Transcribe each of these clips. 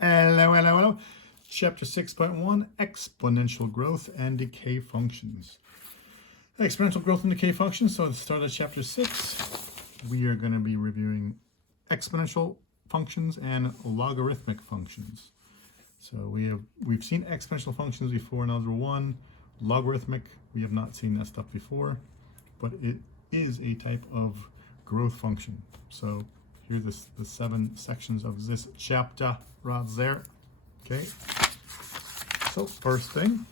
Hello. Chapter 6.1, Exponential Growth and Decay Functions. Exponential growth and decay functions. So at the start of chapter 6, we are going to be reviewing exponential functions and logarithmic functions. So we've seen exponential functions before in Algebra 1. Logarithmic, we have not seen that stuff before, but it is a type of growth function. So here are the 7 sections of this chapter right there. Okay, so first thing,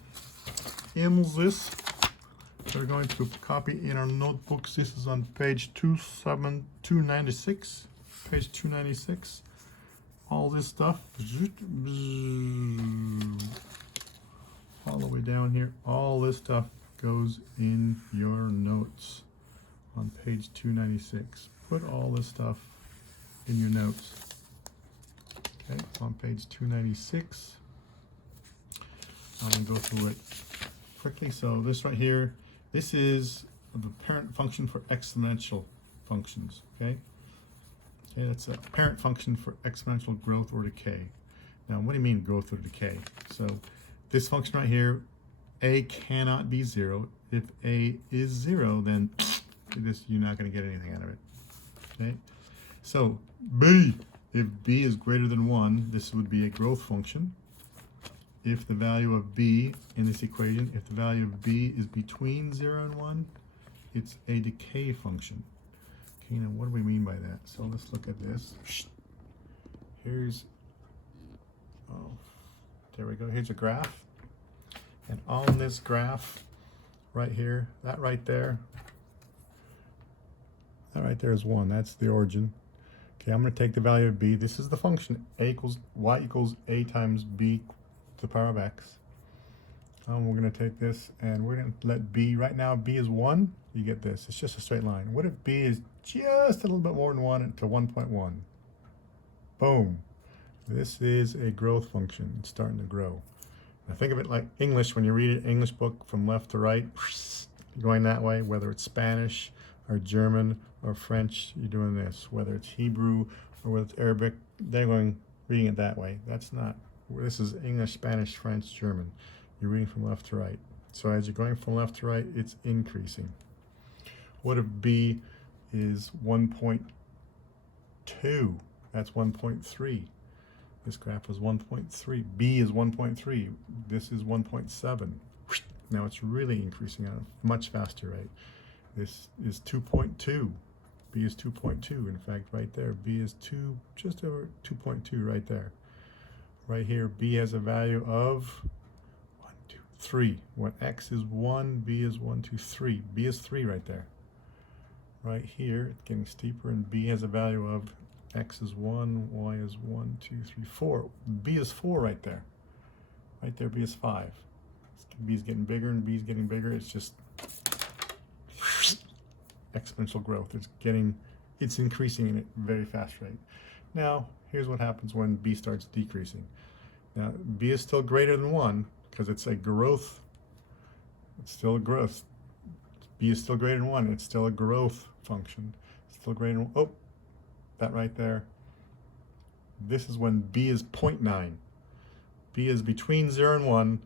in this, we're going to copy in our notebooks. This is on page 296. Page 296. All this stuff, all the way down here, all this stuff goes in your notes on page 296. Put all this stuff in your notes. Okay, on page 296. I'm going to go through it quickly. So this right here, this is the parent function for exponential functions. Okay, that's a parent function for exponential growth or decay. Now, what do you mean growth or decay? So this function right here, a cannot be 0. If a is 0, then you're not going to get anything out of it. Okay, so b, if b is greater than 1, this would be a growth function. If the value of b in this equation, if the value of b is between 0 and 1, it's a decay function. Okay, now what do we mean by that? So let's look at this. Here's, there we go. Here's a graph. And on this graph, right here, that right there is 1. That's the origin. Okay, I'm going to take the value of b. This is the function y equals a times b to the power of x. We're going to take this and we're going to let b, right now b is 1. You get this. It's just a straight line. What if b is just a little bit more than 1 to 1.1? Boom. This is a growth function. It's starting to grow. Now think of it like English. When you read an English book from left to right, going that way, whether it's Spanish or German or French, you're doing this. Whether it's Hebrew or whether it's Arabic, they're reading it that way. That's not. This is English, Spanish, French, German. You're reading from left to right. So as you're going from left to right, it's increasing. What if b is 1.2? That's 1.3. This graph is 1.3. B is 1.3. This is 1.7. Now it's really increasing at a much faster rate. This is 2.2. B is 2.2. In fact, right there, B is just over 2.2 right there. Right here, B has a value of 1, 2, 3. When x is 1, B is 1, 2, 3. B is 3 right there. Right here, it's getting steeper, and B has a value of x is 1, y is 1, 2, 3, 4. B is 4 right there. Right there, B is 5. B is getting bigger, and B is getting bigger. It's just exponential growth. It's increasing at a very fast rate. Now, here's what happens when B starts decreasing. Now, B is still greater than 1 because it's a growth. It's still a growth. B is still greater than 1. It's still a growth function. It's still greater than 1. Oh, that right there. This is when B is 0.9. B is between 0 and 1.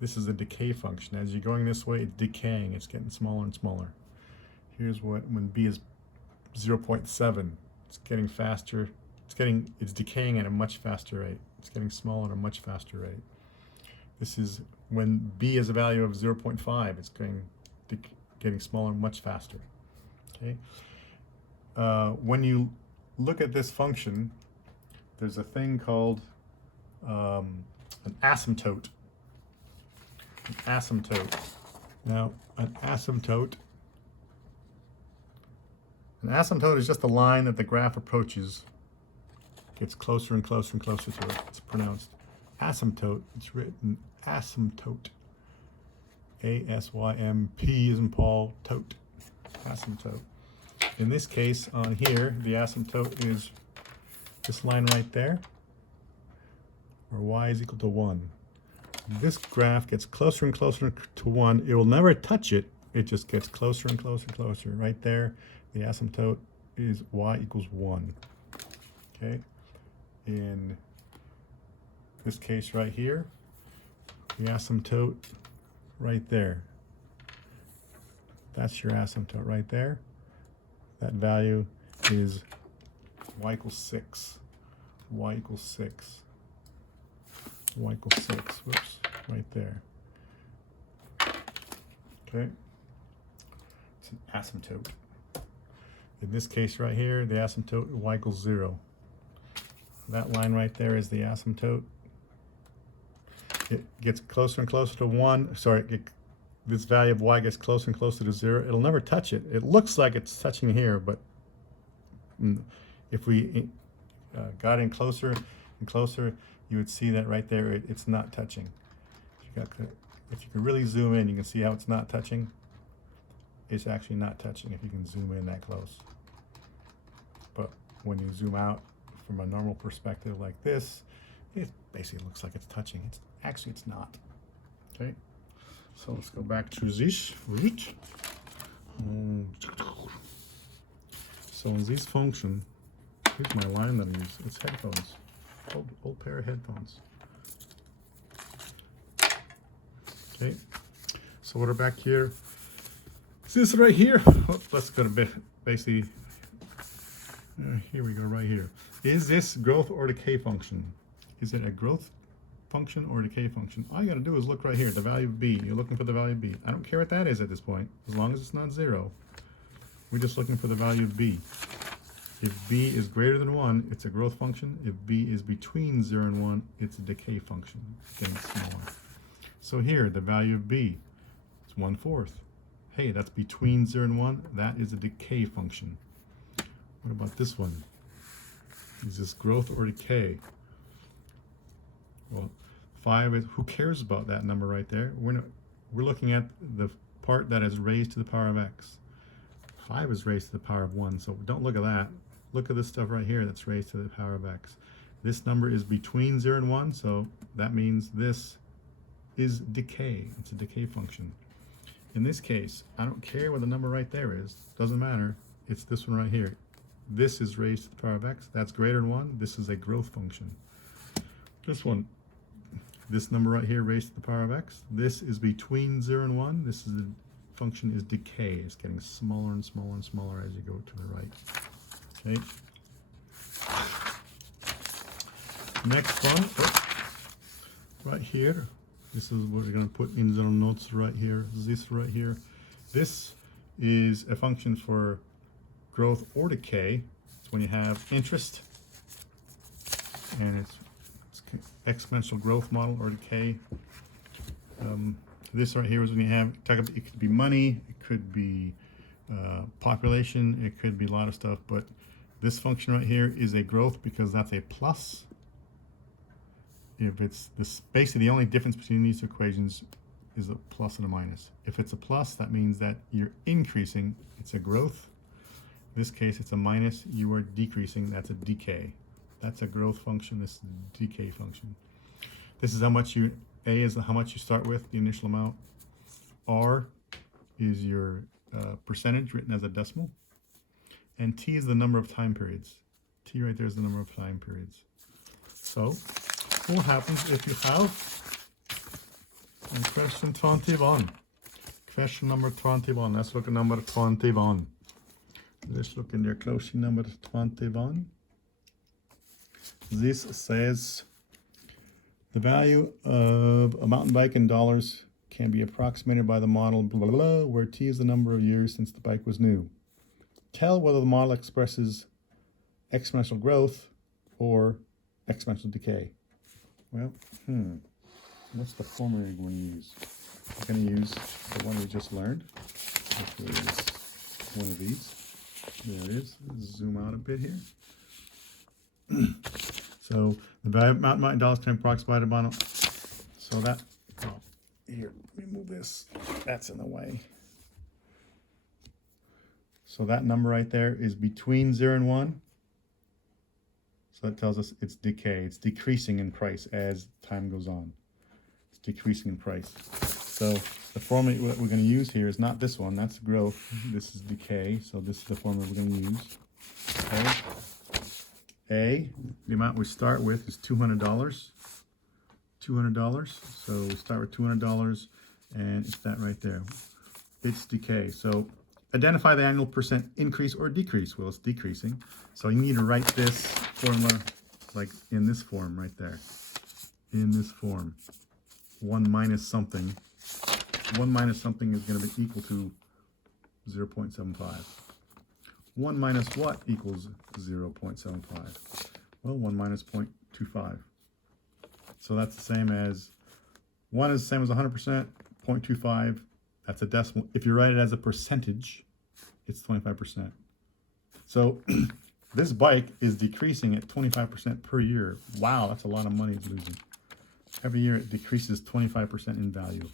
This is a decay function. As you're going this way, it's decaying. It's getting smaller and smaller. Here's when B is 0.7. It's getting faster. It's decaying at a much faster rate. It's getting smaller at a much faster rate. This is when B is a value of 0.5. It's getting smaller much faster. Okay. When you look at this function, there's a thing called an asymptote. An asymptote. Now, an asymptote is just a line that the graph approaches. Gets closer and closer and closer to it. It's pronounced asymptote. It's written asymptote. A-S-Y-M-P as in Paul, tote. Asymptote. In this case, on here, the asymptote is this line right there, where y is equal to 1. This graph gets closer and closer to 1. It will never touch it. It just gets closer and closer and closer. Right there, the asymptote is y equals 1. Okay? In This case right here, the asymptote right there. That's your asymptote right there. That value is y equals 6. Y equals 6. Y equals 6. Whoops, right there. Okay. It's an asymptote. In this case right here, the asymptote y equals 0. That line right there is the asymptote. It gets closer and closer to 1. Sorry, this value of y gets closer and closer to 0. It'll never touch it. It looks like it's touching here, but if we got in closer and closer, you would see that right there it's not touching. If you can really zoom in, you can see how it's not touching. It's actually not touching if you can zoom in that close. But when you zoom out from a normal perspective like this, it basically looks like it's touching. Actually it's not. Okay, so let's go back to this. So in this function, here's my line that I use. It's headphones, old pair of headphones. Okay, so what are back here? This right here. Oh, let's go to basically. Here we go, right here. Is this growth or decay function? Is it a growth function or a decay function? All you got to do is look right here, the value of b. You're looking for the value of b. I don't care what that is at this point, as long as it's not 0. We're just looking for the value of b. If b is greater than 1, it's a growth function. If b is between 0 and 1, it's a decay function, getting smaller. So here, the value of b is 1/4. Hey, that's between 0 and 1. That is a decay function. What about this one? Is this growth or decay? Well, 5 is, who cares about that number right there? We're looking at the part that is raised to the power of x. 5 is raised to the power of 1, so don't look at that. Look at this stuff right here that's raised to the power of x. This number is between 0 and 1, so that means this is decay. It's a decay function. In this case, I don't care what the number right there is. Doesn't matter. It's this one right here. This is raised to the power of x. That's greater than 1. This is a growth function. This one, this number right here raised to the power of x. This is between 0 and 1. This is the function is decay. It's getting smaller and smaller and smaller as you go to the right. Okay. Next one, right here. This is what we're going to put in the notes right here. This right here. This is a function for growth or decay. It's when you have interest, and it's exponential growth model or decay. This right here is when you have, it could be money, it could be population, it could be a lot of stuff, but this function right here is a growth because that's a plus. If it's this, basically the only difference between these two equations is a plus and a minus. If it's a plus, that means that you're increasing, it's a growth. In this case, it's a minus, you are decreasing, that's a decay. That's a growth function, this is a decay function. This is how much you, A is how much you start with, the initial amount. R is your percentage written as a decimal. And T is the number of time periods. T right there is the number of time periods. So, what happens if you have, and question 21. Question number 21. Let's look at number 21. Let's look in there closely, number 21. This says the value of a mountain bike in dollars can be approximated by the model blah, blah, blah, where T is the number of years since the bike was new. Tell whether the model expresses exponential growth or exponential decay. Well, what's the formula you're going to use? I'm going to use the one we just learned, which is one of these. There it is. Zoom out a bit here. So the value of mountain bike in dollars can be approximated by, so that, oh, here, let me move this. That's in the way. So that number right there is between 0 and 1. So that tells us it's decay. It's decreasing in price as time goes on. It's decreasing in price. So the formula that we're going to use here is not this one. That's growth. This is decay. So this is the formula we're going to use. Okay. A, the amount we start with is $200. $200. So we start with $200, and it's that right there. It's decay. So identify the annual percent increase or decrease. Well, it's decreasing. So you need to write this formula like in this form right there. In this form. 1 minus something. 1 minus something is going to be equal to 0.75. 1 minus what equals 0.75? Well, 1 minus 0.25. So that's the same as, 1 is the same as 100%, 0.25, that's a decimal. If you write it as a percentage, it's 25%. So this bike is decreasing at 25% per year. Wow, that's a lot of money it's losing. Every year it decreases 25% in value.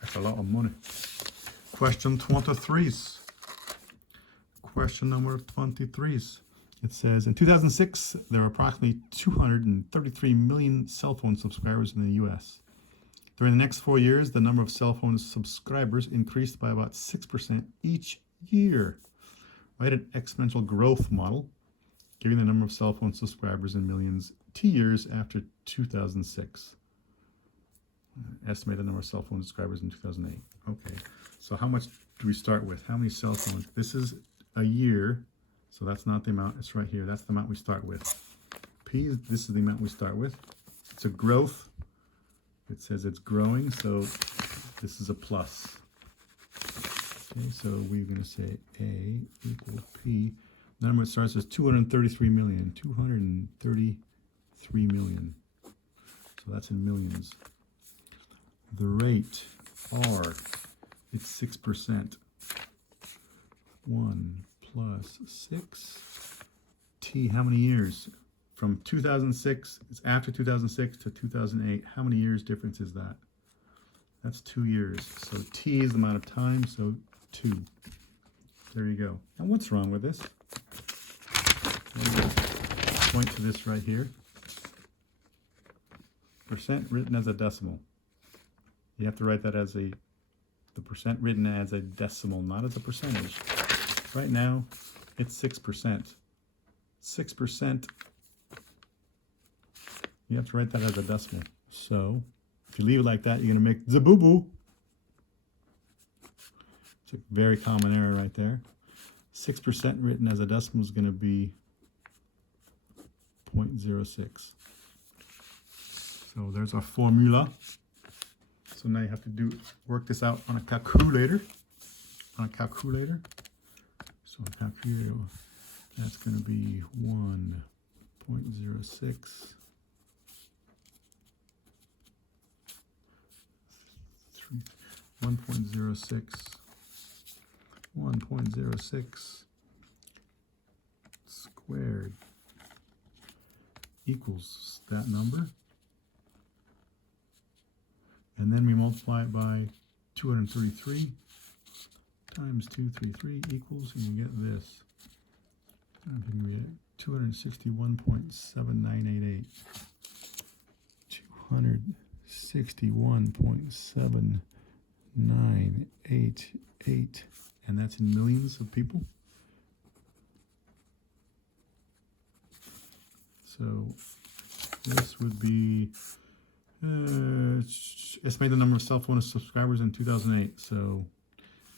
That's a lot of money. Question 23. Question number 23. It says, in 2006, there were approximately 233 million cell phone subscribers in the U.S. During the next 4 years, the number of cell phone subscribers increased by about 6% each year. Write an exponential growth model, giving the number of cell phone subscribers in millions T years after 2006. Estimate the number of cell phone subscribers in 2008. Okay, so how much do we start with? How many cell phones? This is a year, so that's not the amount. It's right here. That's the amount we start with. P, this is the amount we start with. It's a growth. It says it's growing, so this is a plus. Okay, so we're going to say A equals P. The number it starts as 233 million. 233 million. So that's in millions. The rate, R, it's 6%. 1 plus 6. T, how many years? From 2006, it's after 2006 to 2008. How many years difference is that? That's 2 years. So T is the amount of time, so 2. There you go. Now what's wrong with this? Point to this right here. Percent written as a decimal. You have to write that as the percent written as a decimal, not as a percentage. Right now, it's 6%. 6%. You have to write that as a decimal. So, if you leave it like that, you're going to make the boo-boo. It's a very common error right there. 6% written as a decimal is going to be 0.06. So there's our formula. So now you have to work this out on a calculator. So on calculator, that's going to be 1.06. 1.06 squared equals that number. And then we multiply it by 233 times 233 equals, and you get this. I don't think we get it. 261.7988. 261.798, and that's in millions of people. So this would be estimate the number of cell phone subscribers in 2008. So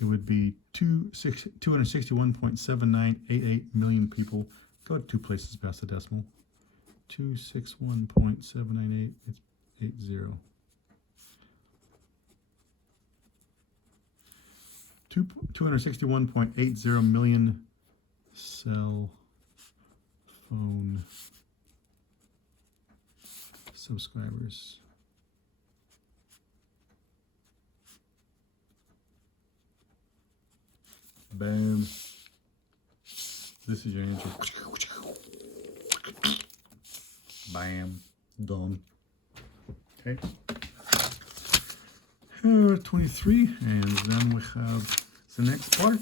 it would be 261.7988 million people. Go 2 places past the decimal. 261.798. It's 80. 261.80 million cell phone subscribers. Boom. This is your answer. Bam. Done. Okay. 23, and then we have the next part.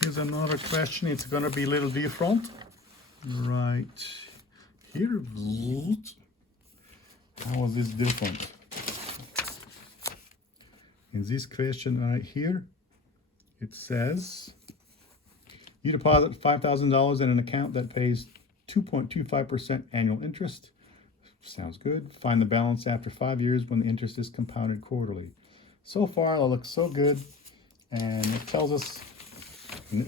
Here's another question. It's going to be a little different. Right here. How is this different? In this question right here, it says, you deposit $5,000 in an account that pays 2.25% annual interest. Sounds good. Find the balance after 5 years when the interest is compounded quarterly. So far, it looks so good, and it tells us we're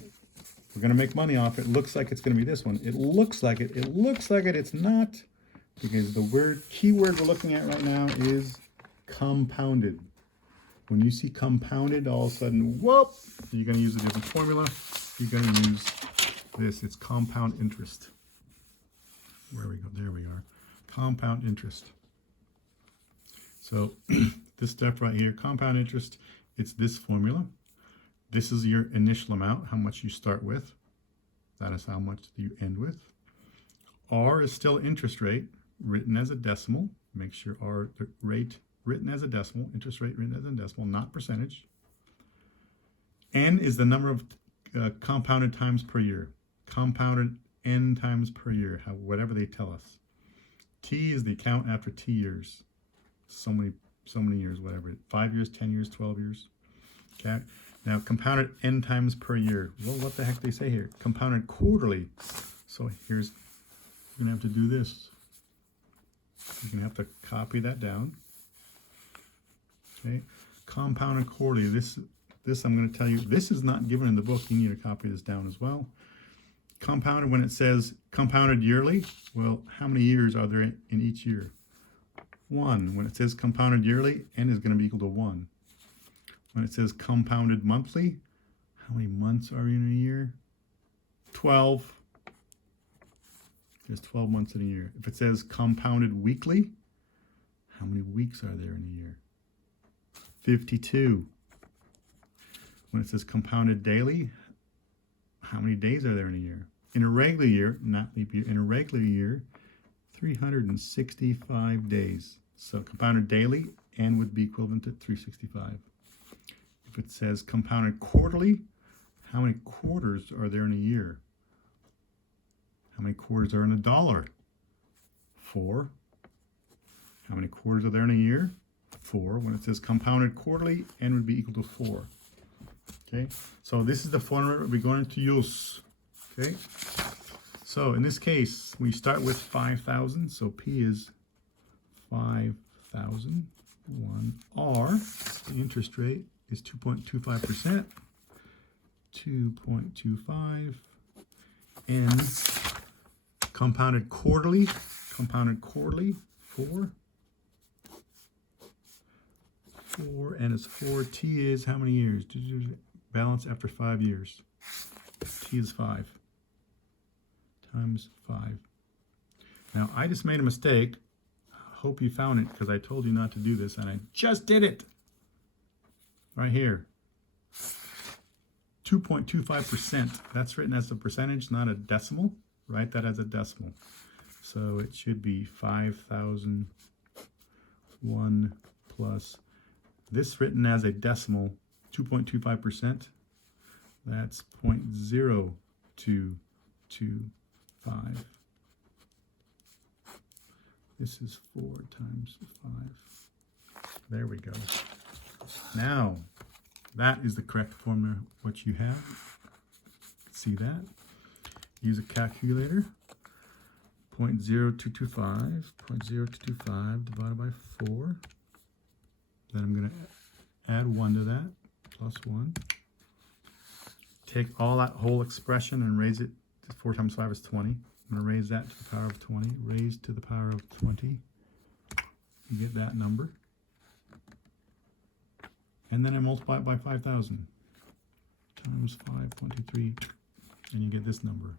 going to make money off it. Looks like it's going to be this one. It looks like it. It looks like it. It's not, because the keyword we're looking at right now is compounded. When you see compounded, all of a sudden, whoop, you're going to use a different formula. You're going to use this. It's compound interest. Where we go? There we are. Compound interest. So this stuff right here, compound interest, it's this formula. This is your initial amount, how much you start with. That is how much you end with. R is still interest rate, written as a decimal. Make sure R, the rate written as a decimal, interest rate written as a decimal, not percentage. N is the number of compounded times per year. Compounded N times per year, whatever they tell us. T is the count after T years. So many years, whatever. 5 years, 10 years, 12 years. Okay. Now, compounded N times per year. Well, what the heck do they say here? Compounded quarterly. So here's, you're going to have to do this. You're going to have to copy that down. Okay. Compounded quarterly. This I'm going to tell you, this is not given in the book. You need to copy this down as well. Compounded, when it says compounded yearly, well, how many years are there in each year? 1. When it says compounded yearly, N is going to be equal to 1. When it says compounded monthly, how many months are in a year? 12. There's 12 months in a year. If it says compounded weekly, how many weeks are there in a year? 52. When it says compounded daily, how many days are there in a year? In a regular year, not leap year, in a regular year, 365 days. So compounded daily, N would be equivalent to 365. If it says compounded quarterly, how many quarters are there in a year? How many quarters are in a dollar? 4. How many quarters are there in a year? 4. When it says compounded quarterly, N would be equal to 4. Okay, so this is the formula we're going to use. Okay, so in this case, we start with 5,000. So P is 5,000. 1R, the interest rate is 2.25%. 2.25. N, compounded quarterly. 4. 4, N is 4. T is how many years? Balance after 5 years. T is 5 times 5. Now, I just made a mistake. Hope you found it, because I told you not to do this, and I just did it. Right here. 2.25%. That's written as a percentage, not a decimal. Write that as a decimal. So it should be 5,001 plus this written as a decimal, 2.25%. That's 0.0225. This is 4 times 5. There we go. Now, that is the correct formula, what you have. See that? Use a calculator. 0.0225 divided by 4. Then I'm going to add 1 to that, plus 1. Take all that whole expression and raise it to 4 times 5 is 20. I'm going to raise that to the power of 20. Raise to the power of 20. You get that number. And then I multiply it by 5,000 times 5.23, and you get this number.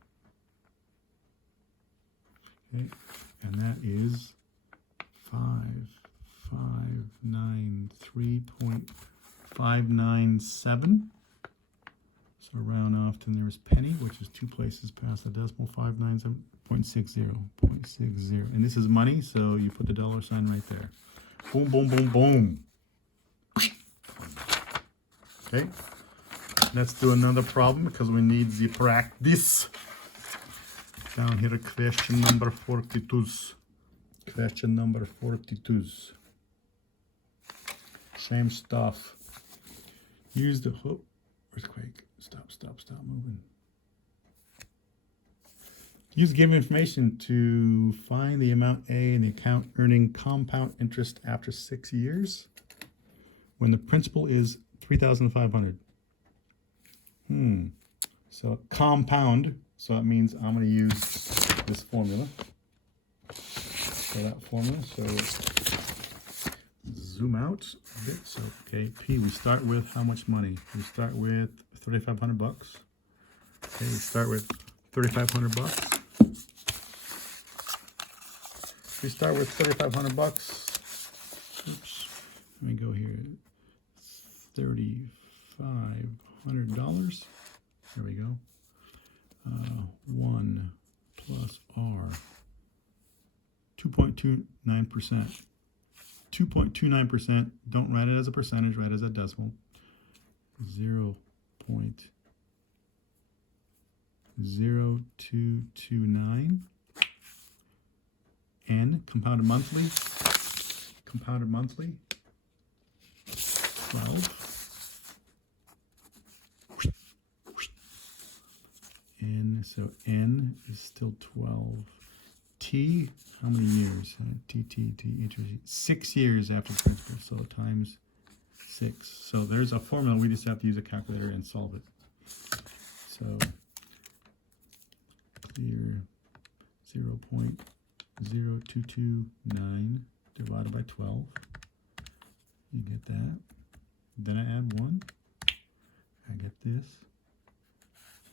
Okay, and that is 5,593.597. So round off to the nearest penny, which is 2 places past the decimal. 597.60. And this is money, so you put the dollar sign right there. Boom, boom, boom, boom. Okay, let's do another problem because we need the practice. Down here, question number 42. Question number 42. Same stuff. Use the earthquake. Stop moving. Use given information to find the amount A in the account earning compound interest after 6 years when the principal is $3,500. So compound, so that means I'm going to use this formula. So that formula, so zoom out a bit. So, okay, P, we start with how much money? We start with 3,500 bucks. Okay, we start with 3,500 bucks. We start with 3,500 bucks. Oops, let me go here. $3,500. There we go. 1 plus R. 2.29%. 2.29%. Don't write it as a percentage, write it as a decimal. 0.0229. N, compounded monthly. Compounded monthly. 12. N, so N is still 12. T, how many years? T, interest. 6 years after the principal, so times 6. So there's a formula, we just have to use a calculator and solve it. So clear 0.0229 divided by 12. You get that. Then I add 1. I get this.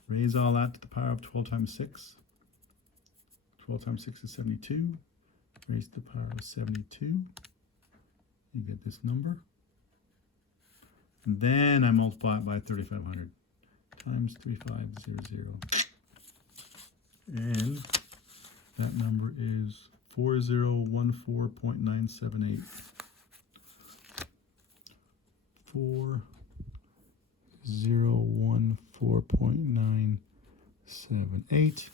Raise all that to the power of 12 times 6. 12 times 6 is 72. Raise to the power of 72. You get this number. And then I multiply it by 3,500 times 3,500. And that number is 4014.978. 4014.978.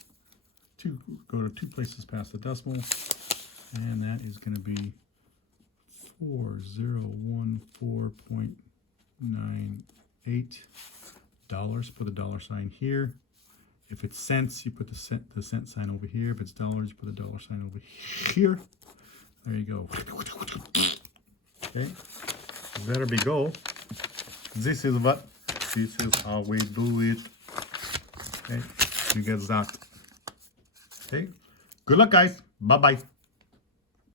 Go to 2 places past the decimal, and that is going to be 4014.98 dollars. Put the dollar sign here. If it's cents, you put the cent sign over here. If it's dollars, you put the dollar sign over here. There you go. Okay, there we go. This is how we do it. Okay, you get that. Okay, good luck, guys. Bye bye.